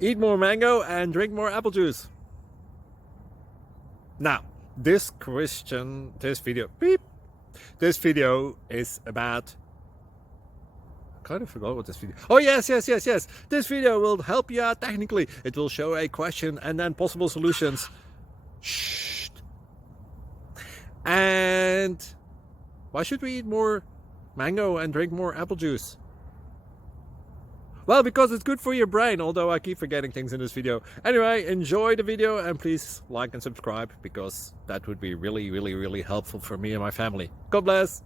Eat more mango and drink more apple juice. Now, this video is about, I kind of forgot what this video. Oh, yes. This video will help you out technically. It will show a question and then possible solutions. Shh. And why should we eat more mango and drink more apple juice? Well, because it's good for your brain, although I keep forgetting things in this video. Anyway, enjoy the video and please like and subscribe, because that would be really helpful for me and my family. God bless!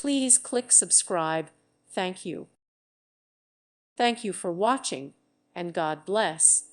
Please click subscribe. Thank you. Thank you for watching, and God bless.